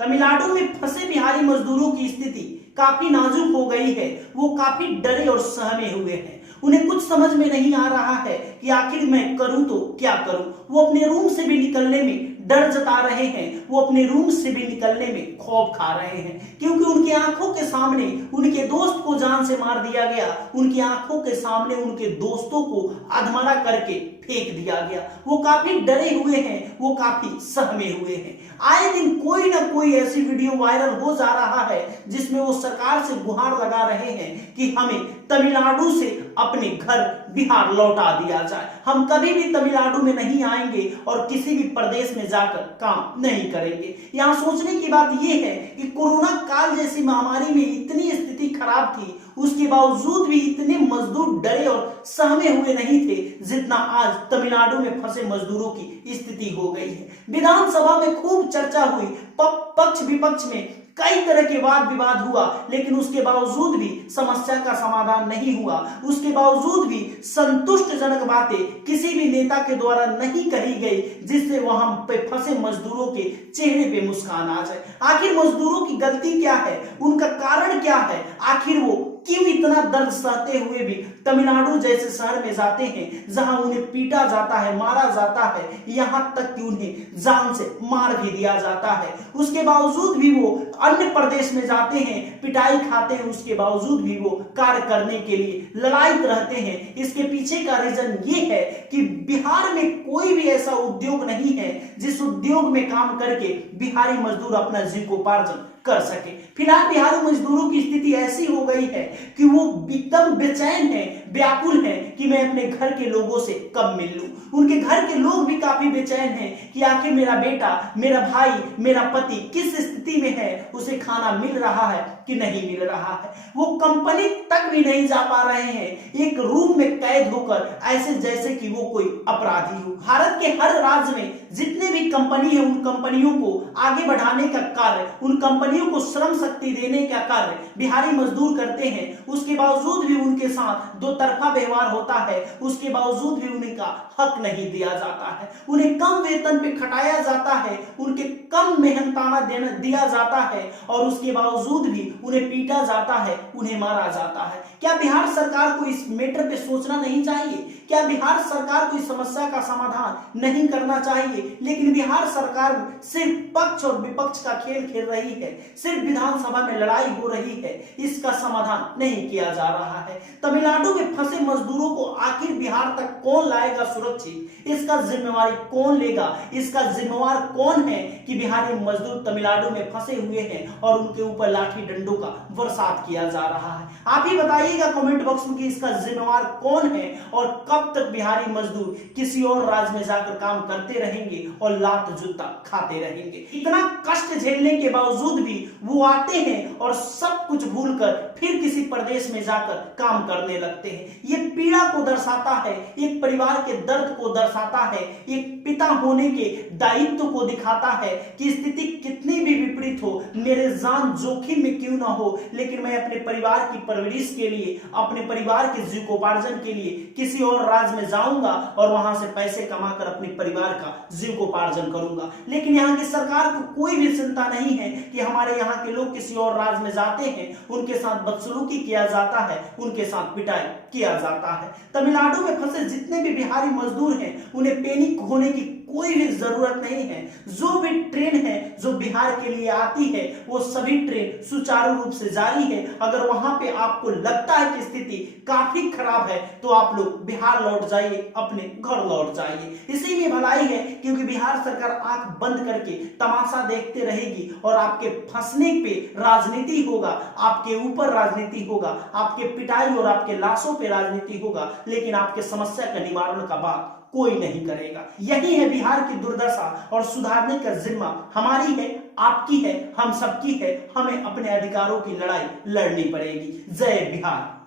तमिलनाडु में फंसे बिहारी मजदूरों की स्थिति काफी नाजुक हो गई है। वो काफी डरे और सहमे हुए हैं। उन्हें कुछ समझ में नहीं आ रहा है कि आखिर मैं करूं तो क्या करूं। वो अपने रूम से भी निकलने में डर जता रहे हैं। वो अपने रूम से भी निकलने में खौफ खा रहे हैं, क्योंकि उनकी आंखों के सामने उनके दोस्त को जान से मार दिया गया। उनकी आंखों के सामने उनके दोस्तों को अधमरा करके फेंक दिया गया। वो काफी डरे हुए हैं, वो काफी सहमे हुए हैं। आए दिन कोई ना कोई ऐसी वीडियो वायरल हो जा रहा है जिसमें वो सरकार से गुहार लगा रहे हैं कि हमें तमिलनाडु से अपने घर बिहार लौटा दिया जाए। हम कभी भी तमिलनाडु में नहीं आएंगे और किसी भी प्रदेश में जाकर काम नहीं करेंगे। यहाँ सोचने की बात यह है कि कोरोना काल जैसी महामारी में इतनी स्थिति खराब थी, उसके बावजूद भी इतने मजदूर डरे और सहमे हुए नहीं थे जितना आज तमिलनाडु में फंसे मजदूरों की स्थिति हो गई है। विधानसभा में खूब चर्चा हुई, पक्ष विपक्ष में कई तरह के वाद विवाद हुआ, लेकिन उसके बावजूद भी समस्या का समाधान नहीं हुआ। उसके बावजूद भी संतुष्टजनक बातें किसी भी नेता के द्वारा नहीं कही गई जिससे वहां पे फंसे मजदूरों के चेहरे पे मुस्कान आ जाए। आखिर मजदूरों की गलती क्या है, उनका कारण क्या है, आखिर वो क्यों इतना दर्द सहते हुए भी तमिलनाडु जैसे शहर में जाते हैं जहां उन्हें पीटा जाता है, मारा जाता है, यहां तक कि उन्हें जान से मार भी दिया जाता है। उसके बावजूद भी वो अन्य प्रदेश में जाते हैं, पिटाई खाते हैं, उसके बावजूद भी वो कार्य करने के लिए ललायत रहते हैं। इसके पीछे का रीजन ये है कि बिहार में कोई भी ऐसा उद्योग नहीं है जिस उद्योग में काम करके बिहारी मजदूर अपना जीविकोपार्जन कर सके। फिलहाल बिहारी मजदूरों की स्थिति ऐसी हो गई है कि वो एकदम बेचैन है, व्याकुल है कि मैं अपने घर के लोगों से कब मिल लूं। उनके घर के लोग भी काफी बेचैन हैं कि आखिर मेरा बेटा, मेरा भाई, मेरा पति किस स्थिति में है, उसे खाना मिल रहा है कि नहीं मिल रहा है। वो कंपनी तक भी नहीं जा पा रहे हैं, एक रूम में कैद होकर ऐसे जैसे कि वो कोई अपराधी हो। भारत के हर राज्य में जितने भी कंपनी है, उन कंपनियों को आगे बढ़ाने का कार्य, उन कंपनियों को श्रम शक्ति देने का कार्य बिहारी मजदूर करते हैं। उसके बावजूद भी उनके साथ दो तरफा व्यवहार होता है, उसके बावजूद भी उनका हक नहीं दिया जाता है। उन्हें कम वेतन पे खटाया जाता है, उनके कम मेहनताना दिया जाता है और उसके बावजूद भी उन्हें पीटा जाता है, उन्हें मारा जाता है। क्या बिहार सरकार को इस मैटर पे सोचना नहीं चाहिए? क्या बिहार सरकार को इस समस्या का समाधान नहीं करना चाहिए? लेकिन बिहार सरकार सिर्फ पक्ष और विपक्ष का खेल खेल रही है, सिर्फ विधानसभा में लड़ाई हो रही है, इसका समाधान नहीं किया जा रहा है। तमिलनाडु में फंसे मजदूरों को आखिर बिहार तक कौन लाएगा सुरक्षित? इसका जिम्मेवारी कौन लेगा? इसका जिम्मेवार कौन है कि बिहारी मजदूर तमिलनाडु में फंसे हुए हैं और उनके ऊपर लाठी डंडों का बरसात किया जा रहा है? आप ही बताइएगा कमेंट बॉक्स में कि इसका जिम्मेवार कौन है और कब तक बिहारी मजदूर किसी और राज्य में जाकर काम करते रहेंगे और लात जूता खाते रहेंगे। इतना कष्ट झेलने के बावजूद भी वो आते हैं और सब कुछ भूलकर फिर किसी प्रदेश में जाकर काम करने लगते हैं। ये पीड़ा को दर्शाता है, एक परिवार के दर्द को दर्शाता है, एक पिता होने के दायित्व को दिखाता है कि स्थिति कितनी भी विपरीत हो, मेरे जान जोखिम में क्यों ना हो, लेकिन मैं अपने परिवार की परवरिश के लिए, अपने परिवार के जीविकोपार्जन के लिए किसी और राज्य में जाऊंगा और वहां से पैसे कमाकर अपने परिवार का जीविकोपार्जन करूंगा। लेकिन यहाँ की सरकार को कोई भी चिंता नहीं है कि हमारे यहाँ के लोग किसी और राज्य में जाते हैं, उनके साथ बदसलूकी किया जाता है, उनके साथ पिटाई किया जाता है। तमिलनाडु में फंसे जितने भी बिहारी मजदूर हैं, उन्हें पैनिक होने की कोई भी जरूरत नहीं है। जो भी ट्रेन है जो बिहार के लिए आती है, वो सभी ट्रेन सुचारू रूप से जारी है। अगर वहां पे आपको लगता है कि स्थिति काफी खराब है तो आप लोग बिहार लौट जाइए, अपने घर लौट जाइए। इसी में भलाई है, क्योंकि बिहार सरकार आंख बंद करके तमाशा देखते रहेगी और आपके फंसने पे राजनीति होगा, आपके ऊपर राजनीति होगा, आपके पिटाई और आपके लाशों पे राजनीति होगा, लेकिन आपके समस्या का निवारण का बात कोई नहीं करेगा। यही है बिहार की दुर्दशा और सुधारने का जिम्मा हमारी है, आपकी है, हम सबकी है। हमें अपने अधिकारों की लड़ाई लड़नी पड़ेगी। जय बिहार।